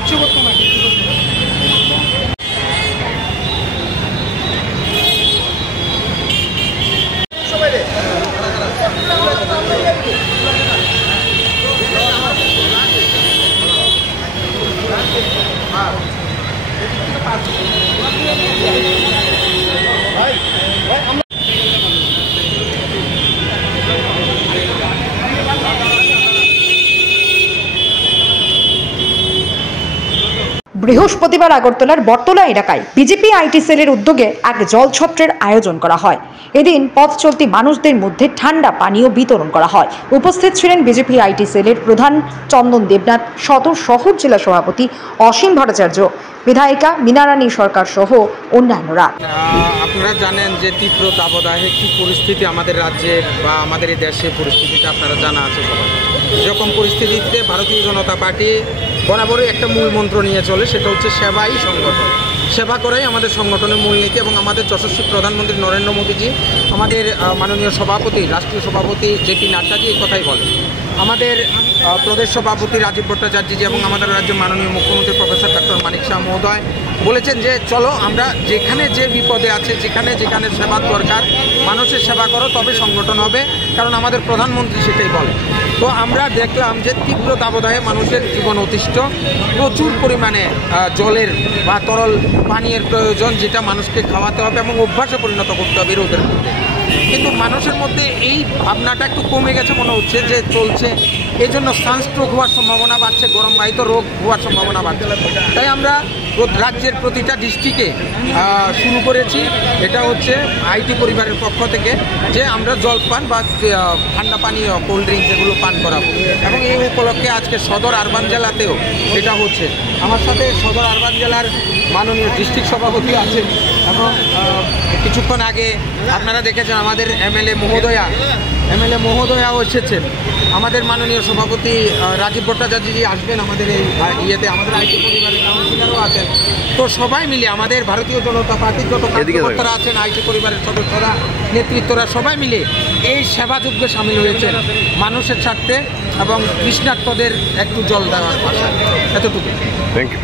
কিচ্ছু করতো না। বৃহস্পতিবার আগরতলার বটতলা এলাকায় বিজেপি আইটি সেলের উদ্যোগে এক জলছত্রের আয়োজন করা হয়। এদিন পথ চলতি মানুষদের মধ্যে ঠান্ডা পানীয় বিতরণ করা হয়। উপস্থিত ছিলেন বিজেপি আইটি সেলের প্রধান চন্দন দেবনাথ, সদর শহর জেলা সভাপতি অসীম ভট্টাচার্য, বিধায়িকা মীনারানী সরকার সহ অন্যান্যরা। আপনারা জানেন যে তীব্র দাবদাহে কি পরিস্থিতি আমাদের রাজ্যে বা আমাদের এই দেশে পরিস্থিতিটা আপনারা জানা আছে সবাই। এরকম পরিস্থিতিতে ভারতীয় জনতা পার্টি বরাবরই একটা মূল মন্ত্র নিয়ে চলে, সেটা হচ্ছে সেবাই সংগঠন। সেবা করাই আমাদের সংগঠনের মূলনীতি এবং আমাদের যশস্বী প্রধানমন্ত্রী নরেন্দ্র মোদীজি, আমাদের মাননীয় সভাপতি, রাষ্ট্রীয় সভাপতি জেপি নাড্ডাজি এই কথাই বলে। আমাদের প্রদেশ সভাপতি রাজীব ভট্টাচার্যজি এবং আমাদের রাজ্যের মাননীয় মুখ্যমন্ত্রী প্রফেসর ডক্টর মানিক শাহ মহোদয় বলেছেন যে চলো আমরা যেখানে যে বিপদে আছে, যেখানে যেখানে সেবার দরকার, মানুষের সেবা করো তবে সংগঠন হবে, কারণ আমাদের প্রধানমন্ত্রী সেটাই বলে। তো আমরা দেখলাম যে তীব্র দাবদাহে মানুষের জীবন অতিষ্ঠ, প্রচুর পরিমাণে জলের বা তরল পানীয়ের প্রয়োজন, যেটা মানুষকে খাওয়াতে হবে এবং অভ্যাসে পরিণত করতে হবে রোদের মধ্যে। কিন্তু মানুষের মধ্যে এই ভাবনাটা একটু কমে গেছে মনে হচ্ছে, যে চলছে এই জন্য সানস্ট্রোক হওয়ার সম্ভাবনা বাড়ছে, গরম বাহিত রোগ হওয়ার সম্ভাবনা বাড়ছে। তাই আমরা রাজ্যের প্রতিটা ডিস্ট্রিক্টে শুরু করেছি, এটা হচ্ছে আইটি পরিবারের পক্ষ থেকে, যে আমরা জলপান বা ঠান্ডা পানীয় কোল্ড ড্রিঙ্কস এগুলো পান করাবো। এবং এই উপলক্ষে আজকে সদর আরবান জেলাতেও এটা হচ্ছে। আমার সাথে সদর আরবান জেলার মাননীয় ডিস্ট্রিক্ট সভাপতি আছেন এবং কিছুক্ষণ আগে আপনারা দেখেছেন আমাদের এমএলএ মহোদয়াও এসেছেন। আমাদের মাননীয় সভাপতি রাজীব ভট্টাচার্যজি আসবেন আমাদের এই ইয়েতে, আমাদের আইটি পরিবারের কাউন্সিলরও আছেন। তো সবাই মিলে আমাদের ভারতীয় জনতা পার্টির যত কার্যকর্তারা আছেন, আইটি পরিবারের সদস্যরা, নেতৃত্বরা সবাই মিলে এই সেবাযজ্ঞে সামিল হয়েছেন মানুষের স্বার্থে এবং তৃষ্ণার্তদের একটু জল দেওয়ার আশা। এতটুকু। Thank you.